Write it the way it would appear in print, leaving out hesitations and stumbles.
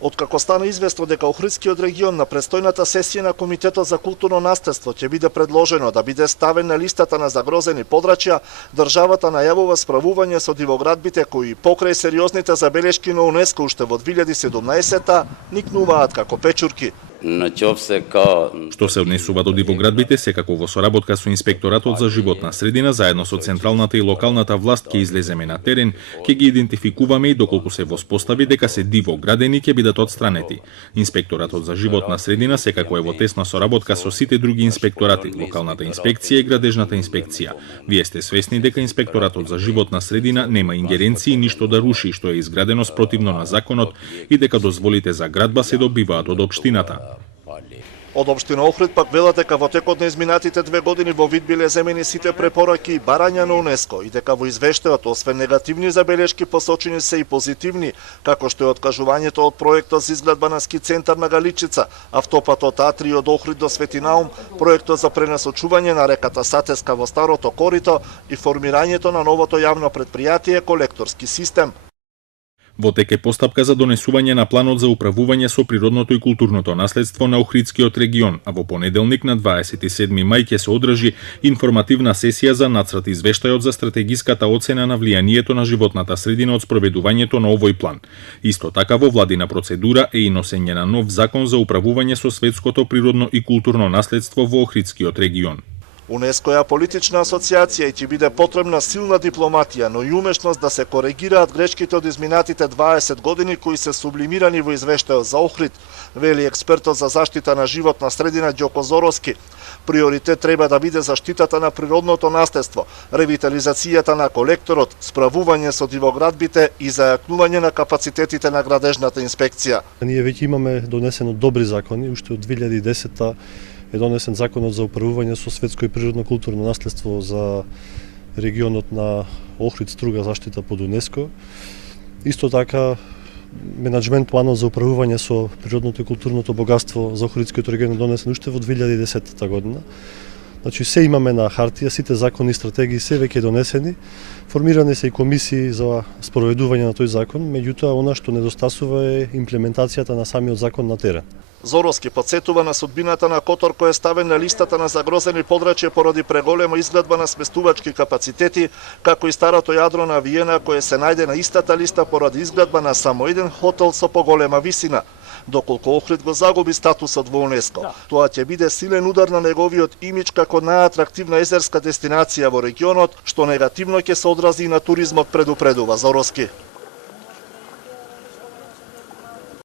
Откако стана известно дека Охридскиот регион на престојната сесија на Комитетот за културно наследство ќе биде предложено да биде ставен на листата на загрозени подрачја, државата најавува справување со дивоградбите кои покрај сериозните забелешки на УНЕСКО уште во 2017 никнуваат како печурки. Што се однесува до дивоградбите, секако во соработка со Инспекторатот за животна средина, заедно со централната и локалната власт ќе излеземе на терен, ќе ги идентификуваме и доколку се воспостави дека се дивоградени ќе бидат отстранети. Инспекторатот за животна средина секако е во тесна соработка со сите други инспекторати, локалната инспекција и градежната инспекција. Вие сте свесни дека Инспекторатот за животна средина нема ингеренции ништо да руши што е изградено спротивно на законот и дека дозволите за градба се добиваат од општината. Од општина Охрид пак велат дека во текот на изминатите 2 години во вид биле земени сите препораки и барања на УНЕСКО и дека во извештајот освен негативни забелешки посочени се и позитивни, како што е откажувањето од проектот за изградба на ски центар на Галичица, автопатот А3 од Охрид до Светинаум, проектот за пренасочување на реката Сатеска во Старото Корито и формирањето на новото јавно претпријатие Колекторски систем. Во тек е постапка за донесување на планот за управување со природното и културното наследство на Охридскиот регион, а во понеделник на 27 мај ќе се одржи информативна сесија за нацрт извештајот за стратегиската оцена на влијанието на животната средина од спроведувањето на овој план. Исто така во владина процедура е и носење на нов закон за управување со светското природно и културно наследство во Охридскиот регион. УНЕСКО е политична асоциација и ќе биде потребна силна дипломатија, но и умешност да се коригираат грешките од изминатите 20 години кои се сублимирани во извештајот за Охрид, вели експертот за заштита на животна средина Ѓоко Зоровски. Приоритет треба да биде заштитата на природното наследство, ревитализацијата на колекторот, справување со дивоградбите и зајакнување на капацитетите на градежната инспекција. Ние веќе имаме донесено добри закони, уште од 2010 е донесен законот за управување со светско и природно културно наследство за регионот на Охрид, струга заштита под УНЕСКО. Исто така менаџмент планот за управување со природното и културното богатство за Охридскиот регион е донесен уште во 2010 година. Значи се имаме на хартија, сите закони и стратегии се веќе донесени, формирани се и комисии за спроведување на тој закон, меѓутоа она што недостасува е имплементацијата на самиот закон на терен. Зоровски подсетува на судбината на Котор кој е ставен на листата на загрозени подрачја поради преголема изградба на сместувачки капацитети, како и старото јадро на Виена кое се најде на истата листа поради изградба на само еден хотел со поголема висина. Доколку Охрид го загуби статусот во УНЕСКО, тоа ќе биде силен удар на неговиот имидж како најатрактивна езерска дестинација во регионот, што негативно ќе се одрази и на туризмот, предупредува Зоровски.